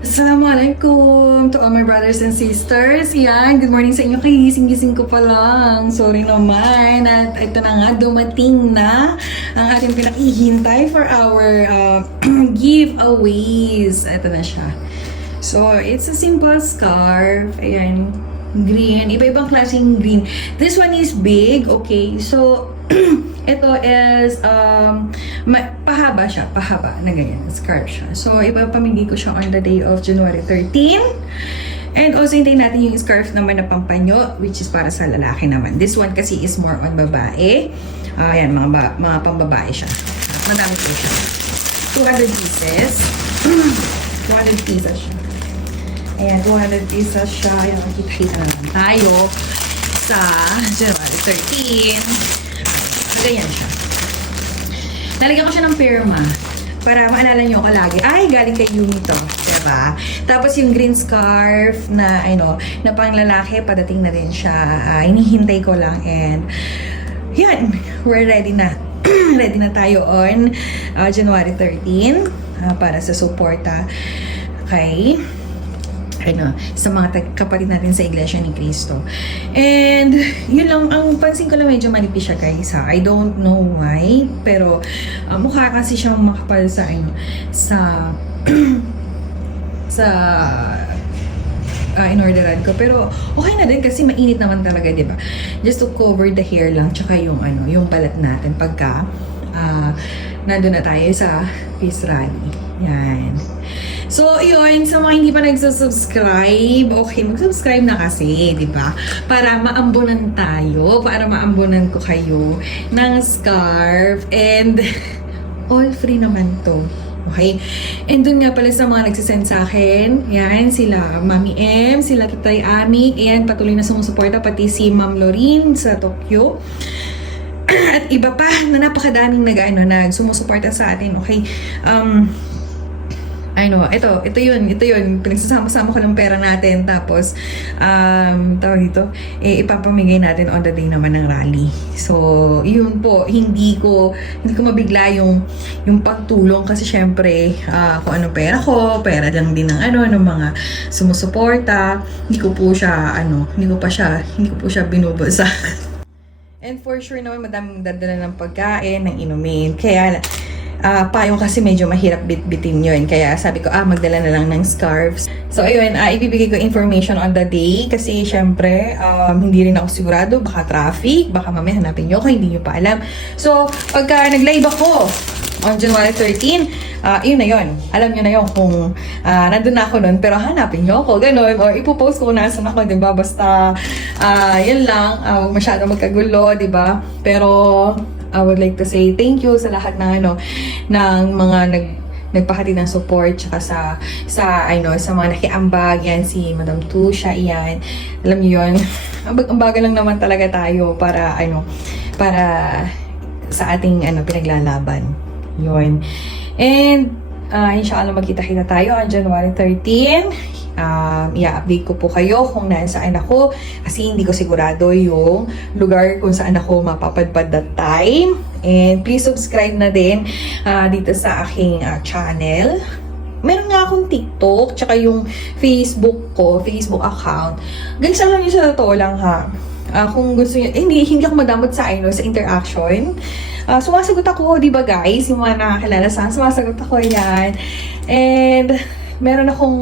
Assalamualaikum to all my brothers and sisters. Yan, good morning sa inyo. Gising-gising ko pa lang. Sorry naman. At ito na nga, dumating na ang ating pinakihintay for our giveaways. Ito na siya. So, it's a simple scarf. Ayan, green. Iba-ibang klaseng green. This one is big, okay? So, ito is, pahaba siya, pahaba na ganyan, scarf siya. So, ipapamigay ko siya on the day of January 13. And also, hintayin natin yung scarf naman na pampanyo, which is para sa lalaki naman. This one kasi is more on babae. Ayan, mga pambabae siya. Madami po siya. 200 pieces. 200 pieces siya. Ayan, 200 pieces siya. Ayan, kita-kita naman tayo sa January 13. Ganyan siya. Lalagyan ko siya ng pirma para maalala nyo ko lagi. Ay, galing kay Yumi to. Diba? Tapos yung green scarf na, na pang lalaki, padating na rin siya. Hinihintay ko lang and yan, we're ready na. Ready na tayo on January 13 para sa suporta kay sa mga kapatid natin sa Iglesia ni Cristo. And yun lang, ang pansin ko lang medyo manipis siya guys ha. I don't know why, pero mukha kasi siyang makapal sa sa in-orderan ko. Pero okay na din kasi mainit naman talaga, di ba? Just to cover the hair lang, tsaka yung yung balat natin pagka nandun na tayo sa peace rally. Yan. So, yun, sa mga hindi pa nagsasubscribe, okay, mag-subscribe na kasi, di ba? Para maambunan tayo, para maambunan ko kayo ng scarf, and all free naman to. Okay? And dun nga pala sa mga nagsisend sa akin, yan, sila Mami M, sila Tatay Amik, ayan, patuloy na sumusuporta, pati si Ma'am Lorin sa Tokyo. At iba pa na napakadaming nagsumusuporta sa atin, okay? Ito yun, pinagsasama-sama ko ng pera natin, tapos, tawag dito, ipapamigay natin on the day naman ng rally. So, yun po, hindi ko mabigla yung pagtulong kasi syempre, kung ano pera lang din ng mga sumusuporta, hindi ko po siya binubusa. And for sure naman, madaming dadala ng pagkain, ng inumin, kaya, payong kasi medyo mahirap bitbitin yun. Kaya sabi ko, magdala na lang ng scarves. So, ayun, ibibigay ko information on the day. Kasi, syempre, hindi rin ako sigurado. Baka traffic, baka mamaya hanapin nyo ako, hindi nyo pa alam. So, pagka nag-live ako on January 13, yun na yun. Alam nyo na yun kung nandun na ako nun, pero hanapin nyo ako, ganun. Or ipopost ko kung nasan ako, diba? Basta, yun lang, masyado magkagulo, diba? Pero, I would like to say thank you sa lahat ng mga nagpahatid ng support, tsaka sa mga nakiambag, yan si Madam Tusha, yan. Alam niyo yun, ambaga lang naman talaga tayo para sa ating pinaglalaban. Yun. And inshallah magkita-kita tayo on January 13. I-update ko po kayo kung nasaan ako kasi hindi ko sigurado yung lugar kung saan ako mapapadpad that time. And please subscribe na din dito sa aking channel. Meron nga akong TikTok tsaka yung Facebook account. Guys, alam niyo, sa totoo lang ha, kung gusto niyo, hindi ako madamot sa sa interaction. Sumasagot ako, di ba guys? Yung mga nakakilala sa sumasagot ako yan. And meron akong,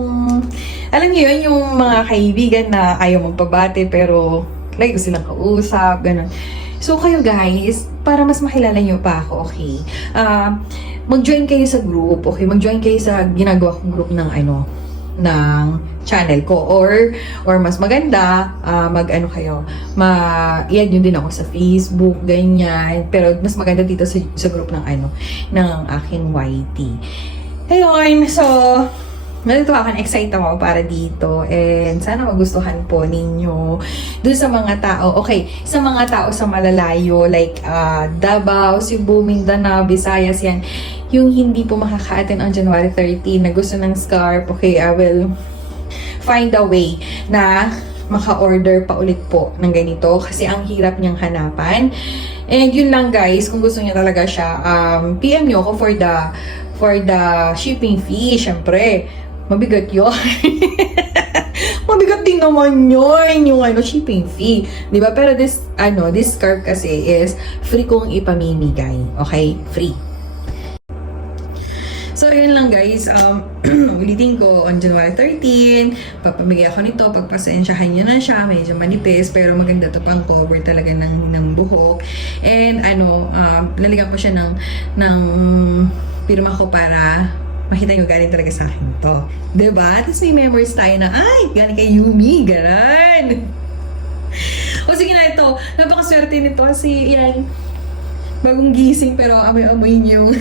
alam niyo yun, yung mga kaibigan na ayaw magpabati pero like ko silang kausap, gano'n. So kayo guys, para mas makilala niyo pa ako, okay? Mag-join kayo sa group, okay? Mag-join kayo sa ginagawa kong group ng ng channel ko, or mas maganda, i-add nyo din ako sa Facebook, ganyan. Pero mas maganda dito sa group ng ng aking YT. Ayun, so excited ako para dito, and sana magustuhan po ninyo dun sa mga tao, okay, sa mga tao sa malalayo, like Davao, Cebu, Mindanao, Visayas, yan, yung hindi po makaka-attend on January 13 na gusto ng scarf, okay, I will find a way na maka-order pa ulit po ng ganito kasi ang hirap niyang hanapan. And yun lang guys, kung gusto niya talaga siya, PM niyo ako for the shipping fee, syempre. Mabigat yun. Mabigat din naman yun, yung shipping fee. Di ba? Pero this scarf kasi is free kong ipamimigay. Okay? Free. So, yun lang guys. Ulitin ko, on January 13, papamigay ako nito. Pagpasensyahan nyo na siya. Medyo manipis, pero maganda to pang cover talaga ng buhok. And lalagyan ko siya ng pirma ko para makita nyo galing talaga sa akin to. Diba? Tapos may memories tayo na, ay, galing kay Yumi. Ganon. O sige na ito. Napakaswerte nito kasi yan. Bagong gising pero amoy-amoy niyo.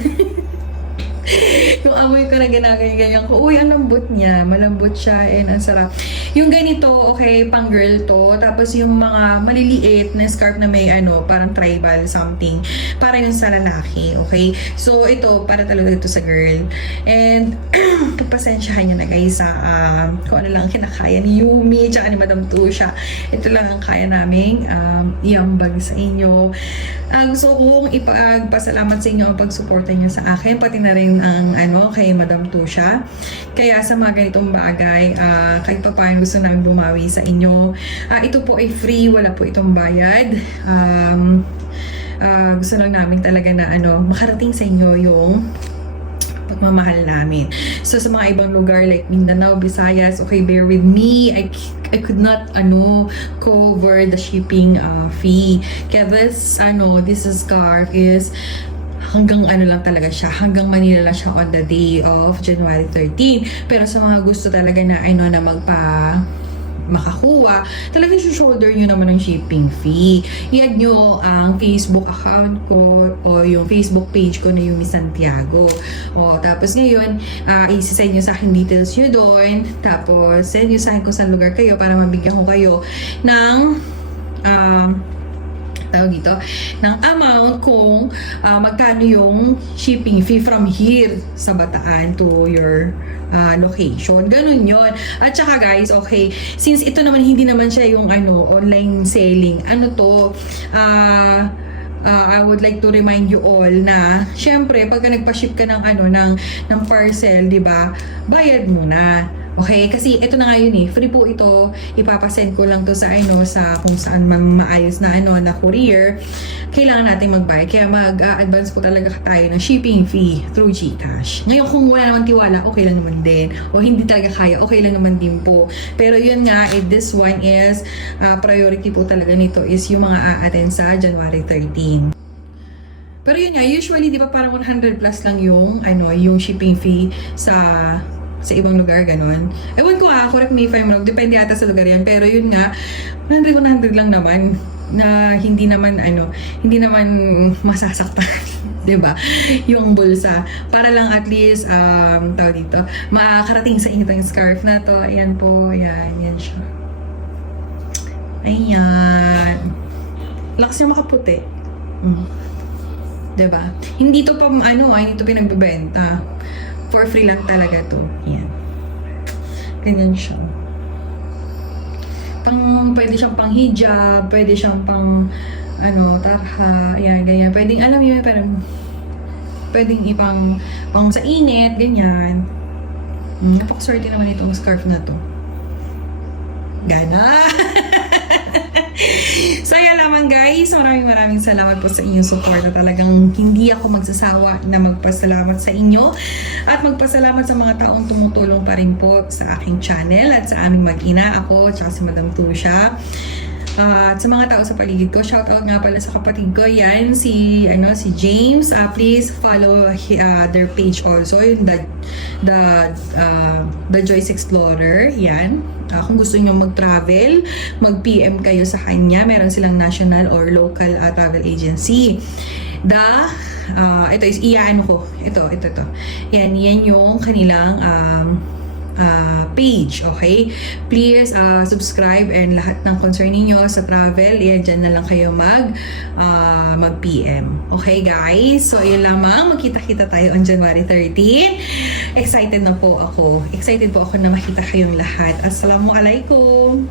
Yung amoy ko na ginaganyan ko, uy, ang lambot niya. Malambot siya and ang sarap. Yung ganito, okay, pang girl to. Tapos yung mga maliliit na scarf na may parang tribal something. Para yung sa lalaki, okay? So, ito, para talaga ito sa girl. And, pagpasensyahan nyo na guys sa kung ano lang kinakaya ni Yumi tsaka ni Madam Tusha. Ito lang ang kaya naming iambag sa inyo. Gusto kong ipagpasalamat sa inyo ang pagsuporta nyo sa akin, pati na rin ang kay Madam Tusha. Kaya sa mga ganitong bagay, kahit pa paano gusto namin bumawi sa inyo. Ito po ay free, wala po itong bayad. Gusto lang namin talaga na makarating sa inyo yung pagmamahal namin. So sa mga ibang lugar like Mindanao, Visayas, okay, bear with me. I could not cover the shipping fee. Kaya this scarf is hanggang lang talaga siya, hanggang Manila lang siya on the day of January 13. Pero sa mga gusto talaga na na makakuha, talagang shoulder nyo naman ang shipping fee. I-add nyo ang Facebook account ko o yung Facebook page ko na yung Miss Santiago. Tapos ngayon, isi-send nyo sa akin details nyo doon. Tapos, send nyo sa akin kung saan lugar kayo para mabigyan ko kayo ng ng amount kung magkano yung shipping fee from here sa Bataan to your location. Ganun yon. At saka guys, okay, since ito naman hindi naman siya yung online selling, I would like to remind you all na syempre pagka nagpa-ship ka ng ng parcel, 'di ba? Bayad muna. Okay, kasi ito na nga yun free po ito. Ipapasend ko lang to sa sa kung saan maayos na na courier. Kailangan nating magbayad. Kaya mag-advance po talaga tayo ng shipping fee through GCash. Ngayon kung wala naman tiwala, okay lang naman din. O hindi talaga kaya, okay lang naman din po. Pero yun nga, this one is priority po talaga nito is yung mga a-attend sa January 13. Pero yun nga, usually di ba parang 100 plus lang yung yung shipping fee sa ibang lugar, ganun. Ewan ko correct me if I'm wrong, depende ata sa lugar yan, pero yun nga, 100 lang naman, na hindi naman masasaktan, 'di ba? Yung bulsa, para lang at least tawag dito, makakarating sa inyo yung scarf na to. Ayan po, yan siya. Ayan. Lakas niya makaputi. 'Di ba? Hindi to hindi to pinagbebenta. For free lang talaga to. Yan. Ganyan siya. Pwede siyang pang hijab, pwede siyang pang tarha, yan, ganyan. Pwedeng, alam niyo, pero pwedeng pang sa init, ganyan. Napakaswerte naman itong scarf na to. Gana! So, yan lamang guys. Maraming salamat po sa inyong support. Talagang hindi ako magsasawa na magpasalamat sa inyo at magpasalamat sa mga taong tumutulong pa rin po sa aking channel at sa aming mag-ina, ako at si Madam Tusha. At sa mga tao sa paligid ko, shout out nga pala sa kapatid ko, yan, si James. Please follow their page also, yung the Joyce Explorer, yan. Kung gusto nyo mag-travel, mag-PM kayo sa kanya. Meron silang national or local travel agency. Ito is ito. Yan yung kanilang page, okay? Please subscribe and lahat ng concern niyo sa travel, dyan na lang kayo mag-PM. Okay guys? So ayun lamang, magkita-kita tayo on January 13. Excited po ako na makita kayong lahat. Assalamualaikum!